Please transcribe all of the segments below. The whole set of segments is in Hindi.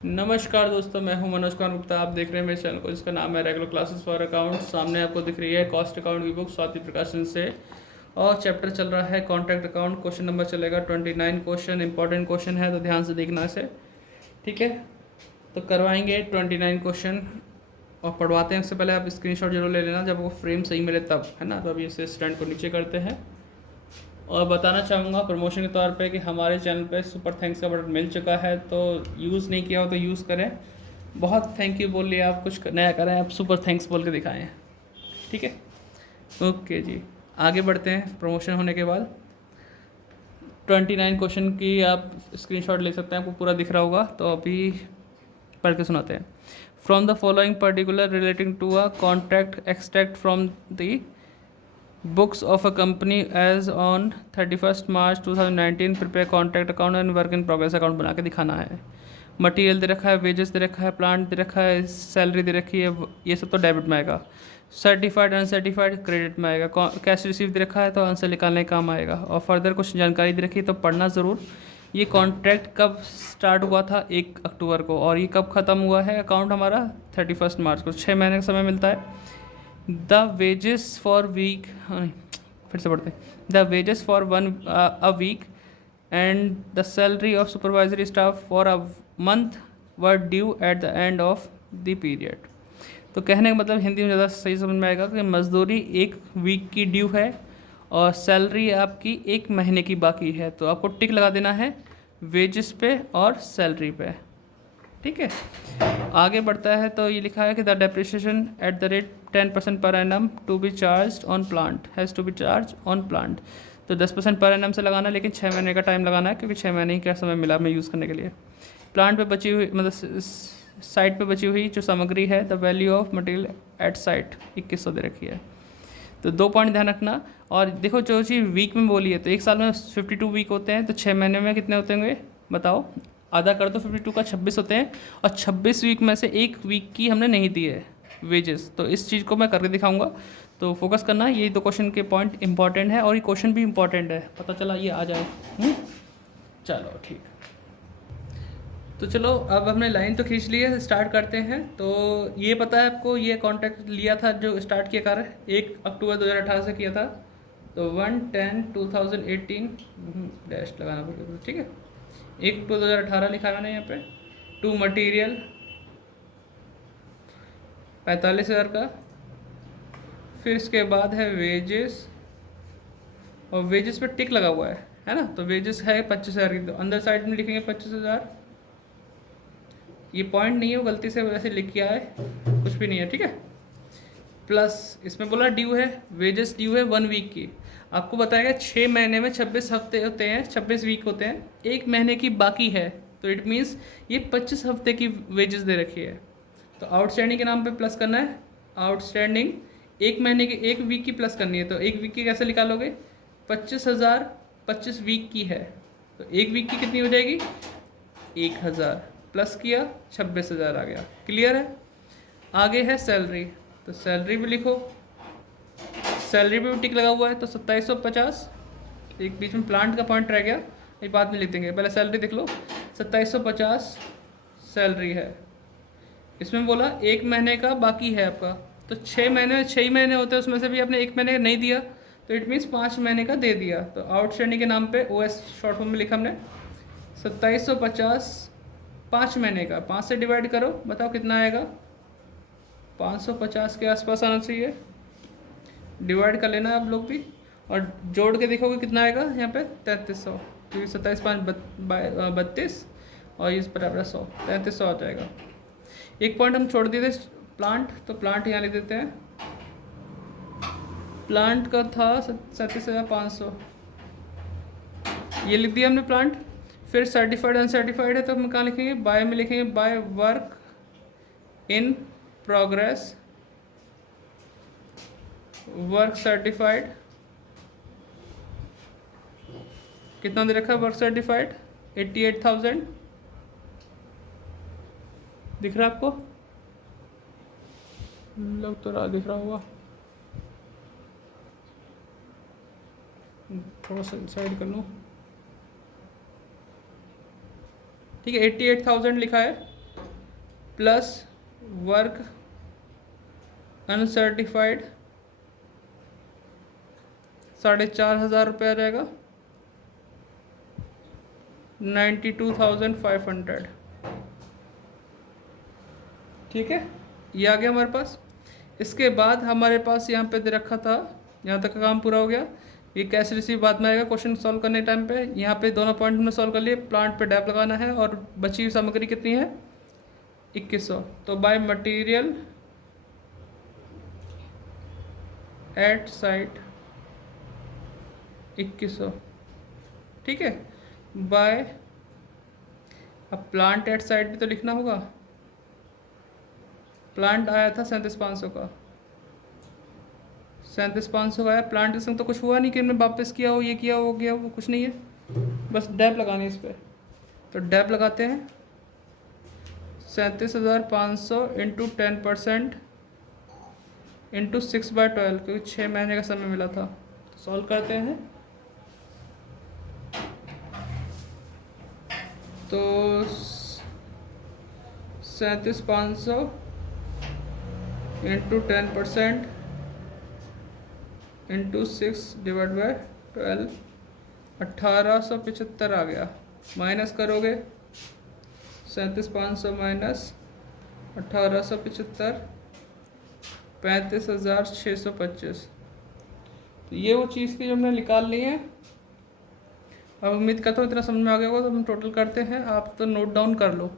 नमस्कार दोस्तों, मैं हूं मनोज कुमार गुप्ता। आप देख रहे हैं मेरे चैनल को जिसका नाम है रेगुलर क्लासेस फॉर अकाउंट। सामने आपको दिख रही है कॉस्ट अकाउंट की बुक स्वाति प्रकाशन से, और चैप्टर चल रहा है कॉन्ट्रैक्ट अकाउंट। क्वेश्चन नंबर चलेगा 29। क्वेश्चन इंपॉर्टेंट क्वेश्चन है तो ध्यान से देखना इसे, ठीक है। तो करवाएंगे 29 क्वेश्चन और पढ़वाते हैं। उससे पहले आप स्क्रीनशॉट जरूर ले लेना जब वो फ्रेम सही मिले तब, है ना। तो अभी इसे स्टैंड को नीचे करते हैं और बताना चाहूँगा प्रमोशन के तौर पे कि हमारे चैनल पे सुपर थैंक्स का बटन मिल चुका है, तो यूज़ नहीं किया हो तो यूज़ करें। बहुत थैंक यू बोल लिया, आप कुछ नया करें, आप सुपर थैंक्स बोल के दिखाएं, ठीक है। ओके जी, आगे बढ़ते हैं। प्रमोशन होने के बाद 29 क्वेश्चन की आप स्क्रीनशॉट ले सकते हैं, आपको पूरा दिख रहा होगा। तो अभी पढ़ के सुनाते हैं। From the following particular relating to a contract extract from the books of a company as on 31 March 2019 prepare contract account and work in progress account बना के दिखाना है। मटेरियल दे रखा है, वेजेस दे रखा है, प्लांट दे रखा है, सैलरी दे रखी है, ये सब तो डेबिट में आएगा। सर्टिफाइड अनसर्टिफाइड क्रेडिट में आएगा। कैश रिसीव दे रखा है तो आंसर निकालने का काम आएगा। और फर्दर कुछ जानकारी दे रखी है तो पढ़ना ज़रूर। ये कॉन्ट्रैक्ट कब स्टार्ट हुआ था? 1 अक्टूबर को, और ये कब ख़त्म हुआ है अकाउंट हमारा? 31 मार्च को। 6 महीने का समय मिलता है। द वेजेस फॉर वीक, फिर से पढ़ते हैं। The wages for one a week and the salary of supervisory staff for a month were due at the end of the period. तो कहने का मतलब हिंदी में ज़्यादा सही समझ में आएगा कि मजदूरी 1 वीक की ड्यू है और सैलरी आपकी 1 महीने की बाकी है। तो आपको टिक लगा देना है वेजेस पे और सैलरी पे, ठीक है। आगे बढ़ता है तो ये लिखा है कि the depreciation at the rate 10% per annum to be charge on plant has to be charge on plant. तो 10% पर एनम से लगाना है, लेकिन 6 महीने का टाइम लगाना है क्योंकि 6 महीने ही का समय मिला हमें यूज़ करने के लिए। प्लांट पे बची हुई मतलब साइट पे बची हुई जो सामग्री है, the value of material at site 2100 दे रखी है। तो 2 पॉइंट ध्यान रखना। और देखो जो चीज़ वीक में बोली है, तो एक साल में 52 वीक होते हैं, तो 6 महीने में कितने होते होंगे बताओ? आधा कर दो 52 का, 26 होते हैं। और 26 वीक में से 1 वीक की हमने नहीं दी है वेजेस, तो इस चीज़ को मैं करके दिखाऊंगा। तो फोकस करना, ये 2 क्वेश्चन के पॉइंट इंपॉर्टेंट है और ये क्वेश्चन भी इंपॉर्टेंट है, पता चला ये आ जाए। चलो ठीक है। तो चलो अब हमने लाइन तो खींच ली है, स्टार्ट करते हैं। तो ये पता है आपको, ये कॉन्ट्रैक्ट लिया था जो स्टार्ट किया कार्य 1 अक्टूबर 2018 से किया था। तो 1/10/2018 डैश लगाना पड़ेगा, ठीक है। 1 अक्टूबर 2018 लिखा है मैंने यहाँ पे। टू मटीरियल 45,000 का। फिर इसके बाद है वेजेस, और वेजेस पे टिक लगा हुआ है ना। तो वेजेस है 25,000 की, तो अंदर साइड में लिखेंगे 25,000। ये पॉइंट नहीं है, वो गलती से वैसे लिख किया है, कुछ भी नहीं है, ठीक है। प्लस इसमें बोला ड्यू है, वेजेस ड्यू है 1 वीक की। आपको बताएगा 6 महीने में 26 हफ्ते होते हैं, 26 वीक होते हैं, 1 महीने की बाकी है। तो इट मीन्स ये 25 हफ्ते की वेजेस दे रखी है। तो आउटस्टैंडिंग के नाम पे प्लस करना है। आउटस्टैंडिंग 1 महीने की, 1 वीक की प्लस करनी है। तो 1 वीक की कैसे निकालोगे? 25,000 25 वीक की है, तो 1 वीक की कितनी हो जाएगी? 1,000 प्लस किया 26,000 आ गया। क्लियर है। आगे है सैलरी, तो सैलरी भी लिखो। सैलरी पे भी टिक लगा हुआ है, तो 2750। एक बीच में प्लांट का पॉइंट रह गया, ये बाद में लिख देंगे, पहले सैलरी देख लो। 2750 सैलरी है। इसमें बोला 1 महीने का बाकी है आपका, तो 6 महीने 6 महीने होते हैं, उसमें से भी आपने 1 महीने का नहीं दिया, तो इट मीन्स 5 महीने का दे दिया। तो आउटस्टैंडिंग के नाम पे OS शॉर्ट फॉर्म में लिखा हमने 2750 5 महीने का। 5 से डिवाइड करो, बताओ कितना आएगा? 550 के आसपास आना चाहिए। डिवाइड कर लेना आप लोग भी, और जोड़ के देखोगे कितना आएगा यहाँ पे? 3300, क्योंकि 27 5 32 और इस बराबर 100, 3300 आ जाएगा। एक पॉइंट हम छोड़ दिए थे प्लांट, तो प्लांट यहाँ लिख देते हैं। प्लांट का था 37,500, ये लिख दिया हमने प्लांट। फिर सर्टिफाइड अनसर्टिफाइड है, तो हम कहाँ लिखेंगे? बाय में लिखेंगे, by work in progress, work certified. कितना दे रखा है वर्क सर्टिफाइड? 88,000 दिख रहा है आपको? लग तो रहा, दिख रहा होगा, थोड़ा सा साइड कर लूँ, ठीक है। 88,000 लिखा है। प्लस वर्क अनसर्टिफाइड 4,500 रुपये आ जाएगा, 92,500। ठीक है, ये आ गया हमारे पास। इसके बाद हमारे पास यहाँ पे दे रखा था, यहाँ तक का काम पूरा हो गया। ये कैश रिसीव बाद में आएगा क्वेश्चन सॉल्व करने टाइम पे। यहाँ पे दोनों पॉइंट हमने सॉल्व कर लिए। प्लांट पे डैप लगाना है और बची हुई सामग्री कितनी है, 2100। तो बाय मटेरियल एट साइट 2100। ठीक है, बाय, अब प्लांट एट साइट भी तो लिखना होगा। प्लांट आया था 37,500 का, 37,500 का आया प्लांट। इसमें तो कुछ हुआ नहीं कि हमने वापस किया हो, ये किया हो गया, वो कुछ नहीं है, बस डैप लगानी है इस पर। तो डैप लगाते हैं, 37,500 इंटू 10% इंटू 6/12, क्योंकि 6 महीने का समय मिला था। तो सॉल्व करते हैं। तो 37,500 इंटू 10% इंटू 6/12, 1875 आ गया। माइनस करोगे 37,500 माइनस 1875, 35,625। तो ये वो चीज़ थी जो हमने निकाल ली है। अब उम्मीद करता हूँ इतना समझ में आ गया होगा। तो हम टोटल करते हैं, आप तो नोट डाउन कर लो।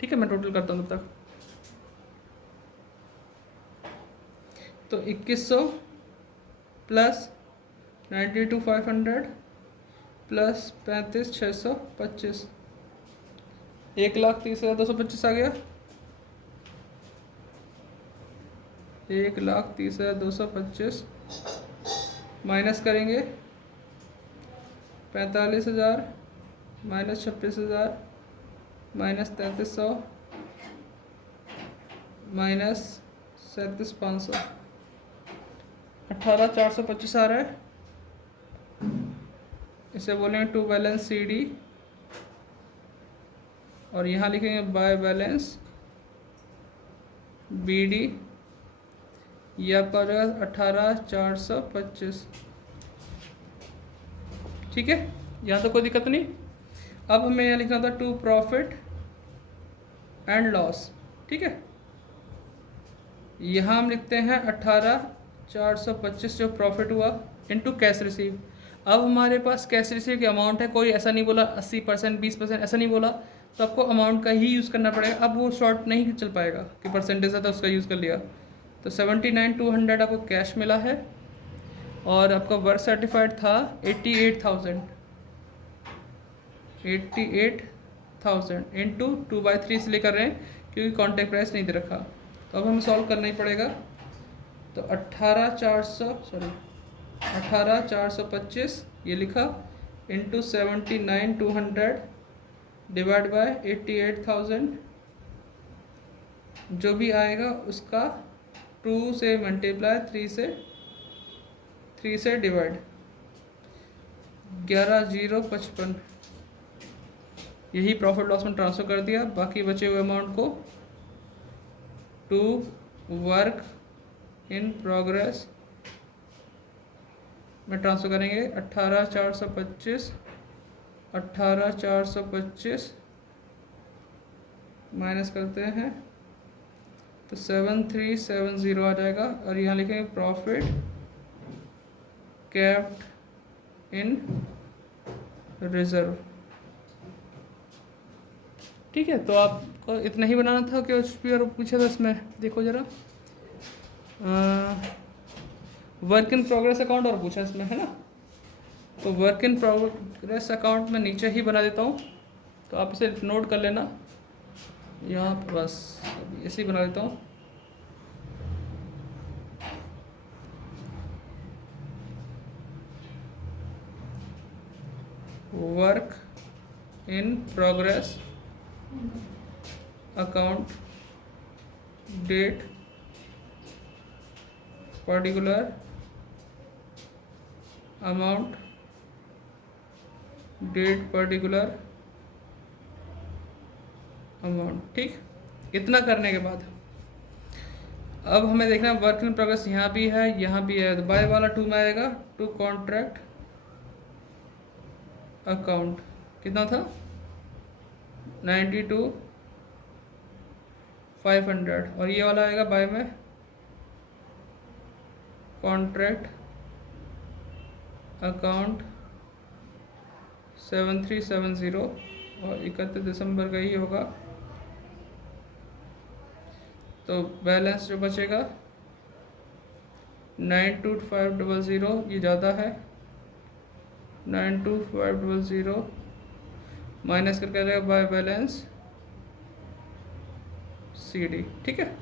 ठीक है, मैं टोटल करता हूँ तब तक। तो 2100 प्लस 92,500 प्लस 35,625, 1,30,225 आ गया। 1,30,225 माइनस करेंगे 45,000 माइनस 26,000 माइनस 3,300 माइनस 37,500, 18,425 आ रहा है। इसे बोलेंगे टू बैलेंस सी डी, और यहाँ लिखेंगे बाय बैलेंस बी डी। ये आपका हो जाएगा 18,425। ठीक है, यहाँ तो कोई दिक्कत नहीं। अब हमें यहाँ लिखना था टू प्रॉफिट एंड लॉस। ठीक है, यहाँ हम लिखते हैं 18,425 जो प्रॉफिट हुआ इनटू कैश रिसीव। अब हमारे पास कैश रिसीव की अमाउंट है, कोई ऐसा नहीं बोला 80%, 20%, ऐसा नहीं बोला। तो आपको अमाउंट का ही यूज़ करना पड़ेगा। अब वो शॉर्ट नहीं चल पाएगा कि परसेंटेज है तो उसका यूज़ कर लिया। तो 79,200 आपको कैश मिला है, और आपका वर्क सर्टिफाइड था 88,000 इंटू 2/3 से लेकर रहे हैं क्योंकि कॉन्ट्रैक्ट प्राइस नहीं दे रखा। तो अब हमें सॉल्व करना ही पड़ेगा। तो 18,425 ये लिखा इंटू 79,200 डिवाइड बाय 88,000, जो भी आएगा उसका 2 से मल्टीप्लाई, 3 से डिवाइड, 11,055। यही प्रॉफिट लॉस में ट्रांसफ़र कर दिया। बाकी बचे हुए अमाउंट को टू वर्क इन प्रोग्रेस में ट्रांसफ़र करेंगे। 18,425 माइनस करते हैं तो 7,370 आ जाएगा। और यहाँ लिखेंगे प्रॉफिट केप्ट इन रिजर्व। ठीक है, तो आपको इतना ही बनाना था कि कुछ भी और पूछा था इसमें। देखो ज़रा, वर्क इन प्रोग्रेस अकाउंट और पूछा इसमें, है ना। तो वर्क इन प्रोग्रेस अकाउंट में नीचे ही बना देता हूँ, तो आप इसे नोट कर लेना यहाँ पर। बस ऐसे ही बना देता हूँ। Work in progress account, date particular amount, date particular amount. ठीक, इतना करने के बाद अब हमें देखना है वर्क इन प्रोग्रेस यहाँ भी है, यहाँ भी है, तो बाय वाला टू में आएगा, टू कॉन्ट्रैक्ट अकाउंट कितना था 92,500, और ये वाला आएगा बाय में कॉन्ट्रैक्ट अकाउंट 7370, और 31 दिसंबर का ही होगा। तो बैलेंस जो बचेगा 92,500, ये ज़्यादा है, 92,500 माइनस करके आ जाएगा बाय बैलेंस CD, ठीक है।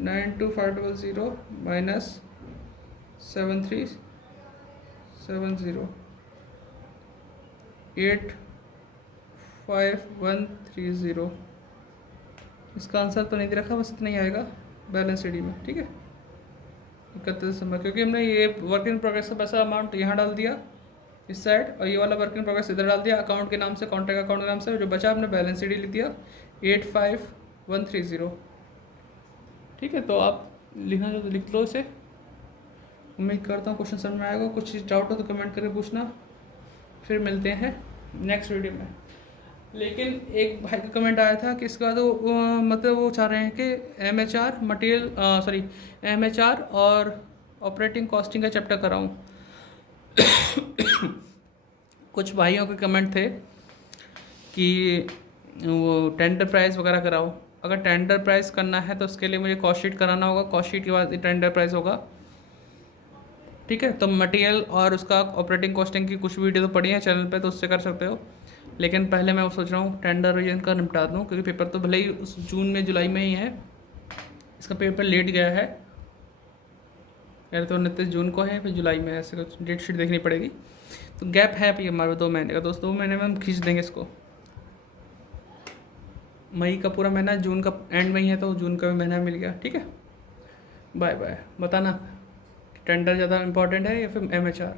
92,500 माइनस 7370, 85130। इसका आंसर तो नहीं दे रखा, बस इतना ही आएगा बैलेंस CD में, ठीक है। 31 दिसंबर, क्योंकि हमने ये वर्क इन प्रोग्रेस का पैसा अमाउंट यहाँ डाल दिया इस साइड, और ये वाला वर्क इन प्रोग्रेस इधर डाल दिया अकाउंट के नाम से, कॉन्ट्रैक्ट अकाउंट के नाम से। जो बचा हमने बैलेंस CD लिख दिया 85130, ठीक है। तो आप लिखना चाहो तो लिख लो इसे। उम्मीद करता हूँ क्वेश्चन समझ में आएगा। कुछ डाउट हो तो कमेंट करके पूछना, फिर मिलते हैं नेक्स्ट वीडियो में। लेकिन एक भाई का कमेंट आया था कि इसके बाद मतलब वो चाह रहे हैं कि MHR मटेरियल MHR और ऑपरेटिंग कॉस्टिंग का चैप्टर कराऊं। कुछ भाइयों के कमेंट थे कि वो टेंडर प्राइस वगैरह कराओ। अगर टेंडर प्राइस करना है तो उसके लिए मुझे कॉस्ट शीट कराना होगा, कॉस्ट शीट के बाद टेंडर प्राइस होगा, ठीक है। तो मटेरियल और उसका ऑपरेटिंग कॉस्टिंग की कुछ वीडियो तो पड़ी है चैनल पे, तो उससे कर सकते हो। लेकिन पहले मैं वो सोच रहा हूँ टेंडर रीजन का निपटा दूँ, क्योंकि पेपर तो भले ही जून में जुलाई में ही है, इसका पेपर लेट गया है, यार तो 29 जून को है, फिर जुलाई में, ऐसे कुछ डेट शीट देखनी पड़ेगी। तो गैप है अभी हमारे 2 महीने का, दोस्तों 2 महीने में हम खींच देंगे इसको। मई का पूरा महीना, जून का एंड में ही है, तो जून का भी महीना मिल गया, ठीक है। Bye bye. बताना टेंडर ज़्यादा इंपॉर्टेंट है या फिर MHR।